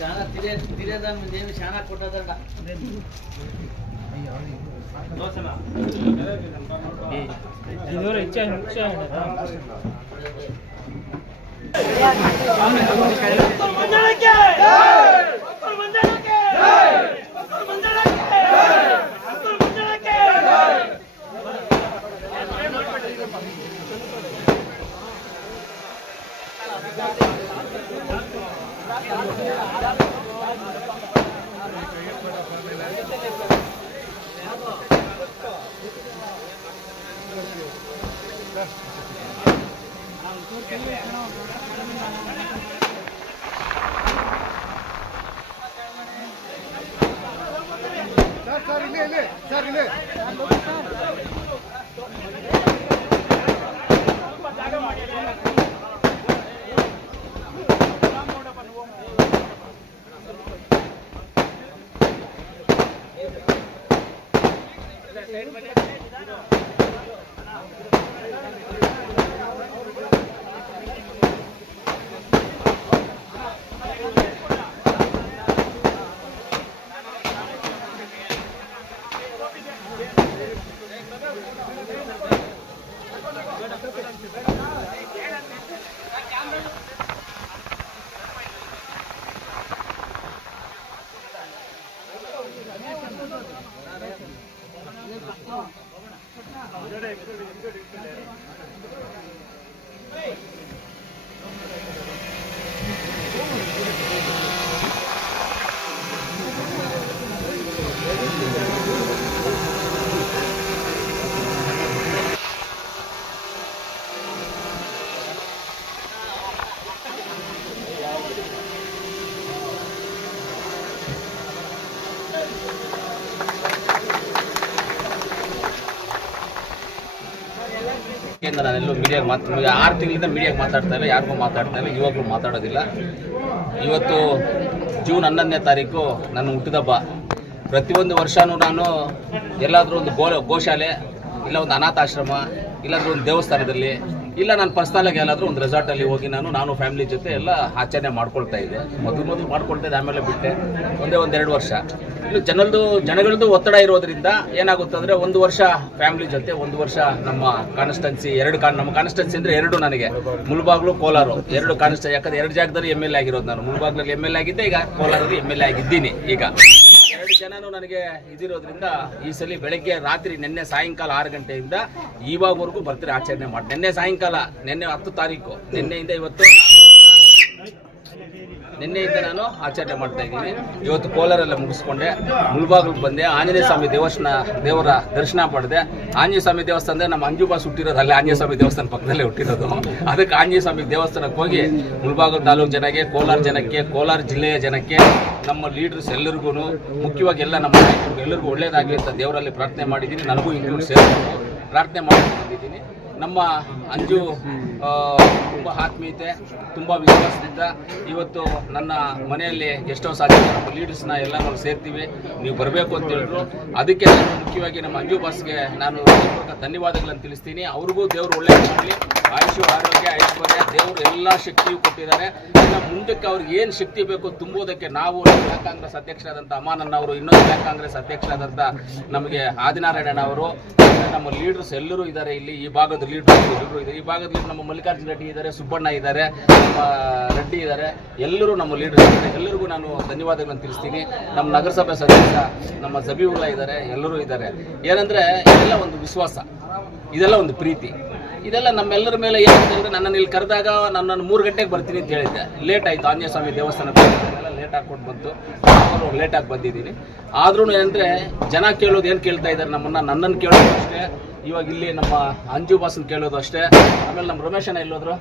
చాలా తిరేదాన్ని చాలా కొట్టదంట ನಾನೆಲ್ಲೂ ಮೀಡಿಯಾಗೆ 6 ತಿಂಗಳಿಂದ ಮೀಡಿಯಾಗೆ ಮಾತಾಡ್ತಾ ಇಲ್ಲ, ಯಾರಿಗೂ ಮಾತಾಡ್ತಾ ಇಲ್ಲ, ಇವಾಗಲೂ ಮಾತಾಡೋದಿಲ್ಲ. ಇವತ್ತು ಜೂನ್ 11ನೇ ತಾರೀಕು ನನ್ನ ಹುಟ್ಟಿದಬ್ಬ. ಪ್ರತಿಯೊಂದು ವರ್ಷವೂ ನಾನು ಎಲ್ಲಾದರೂ ಒಂದು ಗೋಶಾಲೆ, ಇಲ್ಲ ಒಂದು ಅನಾಥಾಶ್ರಮ, ಇಲ್ಲಾಂದ್ರೆ ಒಂದು ದೇವಸ್ಥಾನದಲ್ಲಿ, ಇಲ್ಲ ನಾನು ಪರ್ಸನಲಾಗಿ ಎಲ್ಲಾದರೂ ಒಂದು ರೆಸಾರ್ಟಲ್ಲಿ ಹೋಗಿ ನಾನು ಫ್ಯಾಮಿಲಿ ಜೊತೆ ಎಲ್ಲ ಆಚರಣೆ ಮಾಡ್ಕೊಳ್ತಾ ಇದ್ದೆ. ಮೊದಲು ಮಾಡ್ಕೊಳ್ತಾ ಇದ್ದೆ, ಆಮೇಲೆ ಬಿಟ್ಟೆ. ಒಂದೇ 2 ವರ್ಷ. ಇನ್ನು ಜನಗಳದ್ದು ಒತ್ತಡ ಇರೋದ್ರಿಂದ ಏನಾಗುತ್ತೆ ಅಂದರೆ, 1 ವರ್ಷ ಫ್ಯಾಮಿಲಿ ಜೊತೆ, 1 ವರ್ಷ ನಮ್ಮ ಕಾನ್ಸ್ಟಿಟ್ಯೂನ್ಸಿ, ನಮ್ಮ ಕಾನ್ಸ್ಟಿಟ್ಯೂನ್ಸಿ ಅಂದರೆ 2 ನನಗೆ, ಮುಳಬಾಗ್ಲು, ಕೋಲಾರ 2 ಕಾನ್ಸ್ಟಿಟ್ಯೂನ್ಸಿ. ಯಾಕಂದರೆ 2 ಜಾಗದಲ್ಲಿ MLA ಆಗಿರೋದು ನಾನು. ಮುಳಬಾಗ್ಲಲ್ಲಿ MLA ಆಗಿದ್ದೆ, ಈಗ ಕೋಲಾರಲ್ಲಿ MLA ಆಗಿದ್ದೀನಿ. ಈಗ 2 ಜನನೂ ನನಗೆ ಇದಿರೋದ್ರಿಂದ ಈ ಸಲ ಬೆಳಗ್ಗೆ ರಾತ್ರಿ, ನಿನ್ನೆ ಸಾಯಂಕಾಲ 6 ಗಂಟೆಯಿಂದ ಇವಾಗವರೆಗೂ ಬರ್ತೀರಿ ಆಚರಣೆ ಮಾಡಿ. ನಿನ್ನೆ ಸಾಯಂಕಾಲ, ನಿನ್ನೆ 10 ತಾರೀಕು, ನಿನ್ನೆಯಿಂದ ಇವತ್ತು, ನಿನ್ನೆಯಿಂದ ನಾನು ಆಚರಣೆ ಮಾಡ್ತಾ ಇದ್ದೀನಿ. ಇವತ್ತು ಕೋಲಾರೆಲ್ಲ ಮುಗಿಸ್ಕೊಂಡೆ, ಮುಳಬಾಗಿಲಿಗೆ ಬಂದೆ, ಆಂಜನೇಯ ಸ್ವಾಮಿ ದೇವರ ದರ್ಶನ ಪಡೆದೆ. ಆಂಜನೇಯ ಸ್ವಾಮಿ ದೇವಸ್ಥಾನ ನಮ್ಮ ಅಂಜು ಬಾಸ್ ಹುಟ್ಟಿರೋದು ಅಲ್ಲೇ, ಆಂಜನೇಯ ಸ್ವಾಮಿ ದೇವಸ್ಥಾನ ಪಕ್ಕದಲ್ಲೇ ಹುಟ್ಟಿರೋದು. ಅದಕ್ಕೆ ಆಂಜನೇಯ ಸ್ವಾಮಿ ದೇವಸ್ಥಾನಕ್ಕೆ ಹೋಗಿ ಮುಳಬಾಗಿಲು ತಾಲೂಕು ಜನಕ್ಕೆ, ಕೋಲಾರ ಜನಕ್ಕೆ, ಕೋಲಾರ ಜಿಲ್ಲೆಯ ಜನಕ್ಕೆ, ನಮ್ಮ ಲೀಡರ್ಸ್ ಎಲ್ಲರಿಗೂ, ಮುಖ್ಯವಾಗಿ ಎಲ್ಲ ನಮ್ಮ ನಾಯಕರಿಗೂ ಎಲ್ಲರಿಗೂ ಒಳ್ಳೇದಾಗಲಿ ಅಂತ ದೇವರಲ್ಲಿ ಪ್ರಾರ್ಥನೆ ಮಾಡಿದ್ದೀನಿ. ನನಗೂ ಇನ್ಕ್ಲೂಡ್ ಸೇರಿಕೊಂಡು ಪ್ರಾರ್ಥನೆ ಮಾಡಿದ್ದೀನಿ. ನಮ್ಮ ಅಂಜು ತುಂಬ ಆತ್ಮೀಯತೆ, ತುಂಬ ವಿಶ್ವಾಸದಿಂದ ಇವತ್ತು ನನ್ನ ಮನೆಯಲ್ಲಿ ಗೆಸ್ಟ್ ಹೌಸ್ ಆಗಿದೆ. ನಮ್ಮ ಲೀಡರ್ಸ್ನ ಎಲ್ಲ ನಾವು ಸೇರ್ತೀವಿ, ನೀವು ಬರಬೇಕು ಅಂತ ಹೇಳಿದ್ರು. ಅದಕ್ಕೆ ನಾನು ಮುಖ್ಯವಾಗಿ ನಮ್ಮ ಅಂಜು ಬಾಸ್ಗೆ ನಾನು ಧನ್ಯವಾದಗಳನ್ನು ತಿಳಿಸ್ತೀನಿ. ಅವ್ರಿಗೂ ದೇವರು ಒಳ್ಳೆಯ ಮಾಡಲಿ, ಆಯುಷು, ಆರೋಗ್ಯ, ಐಶ್ವರ್ಯ, ದೇವರು ಎಲ್ಲ ಶಕ್ತಿಯೂ ಕೊಟ್ಟಿದ್ದಾರೆ. ಇನ್ನು ಮುಂದಕ್ಕೆ ಅವ್ರಿಗೆ ಏನು ಶಕ್ತಿ ಬೇಕು ತುಂಬೋದಕ್ಕೆ ನಾವು ಬ್ಲಾಕ್ ಕಾಂಗ್ರೆಸ್ ಅಧ್ಯಕ್ಷರಾದಂಥ ಅಮಾನಣ್ಣ ಅವರು, ಇನ್ನೊಂದು ಬ್ಲಾಕ್ ಕಾಂಗ್ರೆಸ್ ಅಧ್ಯಕ್ಷರಾದಂಥ ನಮಗೆ ಆದಿನಾರಾಯಣ ಅವರು, ನಮ್ಮ ಲೀಡರ್ಸ್ ಎಲ್ಲರೂ ಇದ್ದಾರೆ. ಇಲ್ಲಿ ಈ ಭಾಗದ ಲೀಡರ್ಸ್ ಎಲ್ಲರೂ ಇದ್ದಾರೆ. ಈ ಭಾಗದಲ್ಲಿ ನಮ್ಮ ಮಲ್ಲಿಕಾರ್ಜುನ ರೆಡ್ಡಿ ಇದ್ದಾರೆ, ಸುಬ್ಬಣ್ಣ ಇದ್ದಾರೆ, ನಮ್ಮ ರೆಡ್ಡಿ ಇದ್ದಾರೆ, ಎಲ್ಲರೂ ನಮ್ಮ ಲೀಡರ್ಸ್ ಇದ್ದಾರೆ. ಎಲ್ಲರಿಗೂ ನಾನು ಧನ್ಯವಾದಗಳನ್ನು ತಿಳಿಸ್ತೀನಿ. ನಮ್ಮ ನಗರಸಭೆ ಸದಸ್ಯ ನಮ್ಮ ಜಬೀವುಲ್ಲಾ ಇದ್ದಾರೆ, ಎಲ್ಲರೂ ಇದ್ದಾರೆ. ಏನಂದರೆ ಇದೆಲ್ಲ ಒಂದು ವಿಶ್ವಾಸ, ಇದೆಲ್ಲ ಒಂದು ಪ್ರೀತಿ, ಇದೆಲ್ಲ ನಮ್ಮೆಲ್ಲರ ಮೇಲೆ. ಏನಂತಂದರೆ ನನ್ನನ್ನು ಇಲ್ಲಿ ಕರೆದಾಗ ನನ್ನನ್ನು 3 ಗಂಟೆಗೆ ಬರ್ತೀನಿ ಅಂತ ಹೇಳಿದ್ದೆ. ಲೇಟ್ ಆಯಿತು, ಆಂಜನೇಯ ಸ್ವಾಮಿ ದೇವಸ್ಥಾನಕ್ಕೆ ಲೇಟ್ ಹಾಕ್ಕೊಂಡು ಬಂತು, ಲೇಟಾಗಿ ಬಂದಿದ್ದೀನಿ. ಆದ್ರೂ ಏನಂದರೆ ಜನ ಕೇಳೋದು ಏನು ಕೇಳ್ತಾ ಇದ್ದಾರೆ, ನನ್ನನ್ನು ಕೇಳೋದು ಅಷ್ಟೇ. ಇವಾಗ ಇಲ್ಲಿ ನಮ್ಮ ಅಂಜು ಬಾಸನ್ ಕೇಳೋದು ಅಷ್ಟೇ. ಆಮೇಲೆ ನಮ್ಮ ರಮೇಶನ ಎಲ್ಲೋದ್ರು,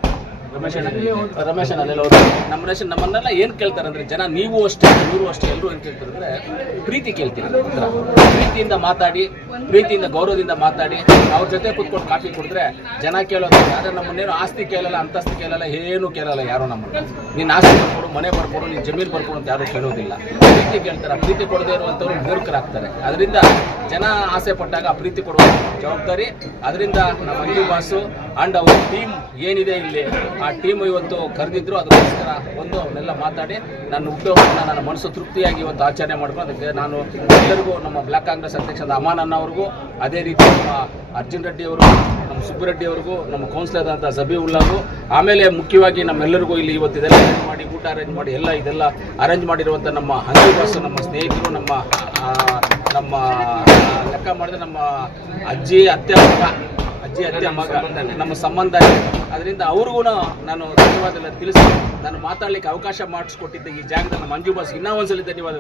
ರಮೇಶನ ಅಲ್ಲೆಲ್ಲ ಹೋದ್ರು. ನಮ್ಮನ್ನೆಲ್ಲ ಏನು ಕೇಳ್ತಾರೆ ಅಂದರೆ ಜನ, ನೀವು ಅಷ್ಟೇ, ಇವರು ಅಷ್ಟೇ, ಎಲ್ಲರೂ ಏನು ಕೇಳ್ತಾರೆ ಅಂದರೆ ಪ್ರೀತಿ ಕೇಳ್ತೀವಿ. ಪ್ರೀತಿಯಿಂದ ಮಾತಾಡಿ, ಪ್ರೀತಿಯಿಂದ ಗೌರವದಿಂದ ಮಾತಾಡಿ, ಅವ್ರ ಜೊತೆ ಕೂತ್ಕೊಂಡು ಕಾಫಿ ಕುಡಿದ್ರೆ ಜನ ಕೇಳೋದು. ಆದರೆ ನಮ್ಮನ್ನೇನು ಆಸ್ತಿ ಕೇಳಲ್ಲ, ಅಂತಸ್ತಿ ಕೇಳಲ್ಲ, ಏನು ಕೇಳಲ್ಲ ಯಾರು ನಮ್ಮನ್ನು. ನೀನು ಆಸ್ತಿ ಬರ್ಕೊಡು, ಮನೆ ಬರ್ಕೊಡು, ನೀನು ಜಮೀನು ಬರ್ಕೊಡು ಅಂತ ಯಾರು ಕೇಳೋದಿಲ್ಲ. ಪ್ರೀತಿ ಕೇಳ್ತಾರೆ. ಪ್ರೀತಿ ಕೊಡದೇ ಇರುವಂಥವ್ರು ಮೂರ್ಖರಾಗ್ತಾರೆ. ಅದರಿಂದ ಜನ ಆಸೆ ಪಟ್ಟಾಗ ಪ್ರೀತಿ ಕೊಡುವ ಜವಾಬ್ದಾರಿ. ಅದರಿಂದ ನಮ್ಮ ಅಂಜು ಬಾಸು ಆ್ಯಂಡ್ ಅವ್ರ ಟೀಮ್ ಏನಿದೆ ಇಲ್ಲಿ ಆ ಟೀಮ್ ಇವತ್ತು ಕರೆದಿದ್ರು. ಅದಕ್ಕೋಸ್ಕರ ಬಂದು ಅವನ್ನೆಲ್ಲ ಮಾತಾಡಿ ನನ್ನ ಹುಟ್ಟುಹಬ್ಬವನ್ನು ನನ್ನ ಮನಸ್ಸು ತೃಪ್ತಿಯಾಗಿ ಇವತ್ತು ಆಚರಣೆ ಮಾಡ್ಕೊಂಡು ಅದಕ್ಕೆ ನಾನು ಎಲ್ಲರಿಗೂ ನಮ್ಮ ಬ್ಲಾಕ್ ಕಾಂಗ್ರೆಸ್ ಅಧ್ಯಕ್ಷರಾದ ಅಮಾನ್ ಅಣ್ಣ ಅವ್ರಿಗೂ, ಅದೇ ರೀತಿ ನಮ್ಮ ಅರ್ಜುನ್ ರೆಡ್ಡಿ ಅವ್ರಿಗೂ, ನಮ್ಮ ಸುಬ್ಬರೆಡ್ಡಿ ಅವ್ರಿಗೂ, ನಮ್ಮ ಕೌನ್ಸಿಲರ್ ಆದಂಥ ಜಬೀವುಲ್ಲಾಗೂ, ಆಮೇಲೆ ಮುಖ್ಯವಾಗಿ ನಮ್ಮೆಲ್ಲರಿಗೂ ಇಲ್ಲಿ ಇವತ್ತು ಇದೆಲ್ಲ ಅರೇಂಜ್ ಮಾಡಿ ಊಟ ಅರೇಂಜ್ ಮಾಡಿ ಇದೆಲ್ಲ ಅರೇಂಜ್ ಮಾಡಿರುವಂಥ ನಮ್ಮ ಅಂಜು ಬಾಸ್, ನಮ್ಮ ಸ್ನೇಹಿತರು, ನಮ್ಮ ಲೆಕ್ಕ ಮಾಡಿದ್ರೆ ನಮ್ಮ ಅಜ್ಜಿ ಅತ್ತೆ ಮಗ ನಮ್ಮ ಸಂಬಂಧ ಇದೆ. ಅದರಿಂದ ಅವ್ರಿಗೂ ನಾನು ಧನ್ಯವಾದ ತಿಳಿಸಿ ನಾನು ಮಾತಾಡಲಿಕ್ಕೆ ಅವಕಾಶ ಮಾಡಿಸ್ಕೊಟ್ಟಿದ್ದೆ ಈ ಜಾಗದಲ್ಲಿ ನಮ್ಮ ಅಂಜು ಬಾಸ್ ಇನ್ನೂ ಒಂದ್ಸಲಿ ಧನ್ಯವಾದ.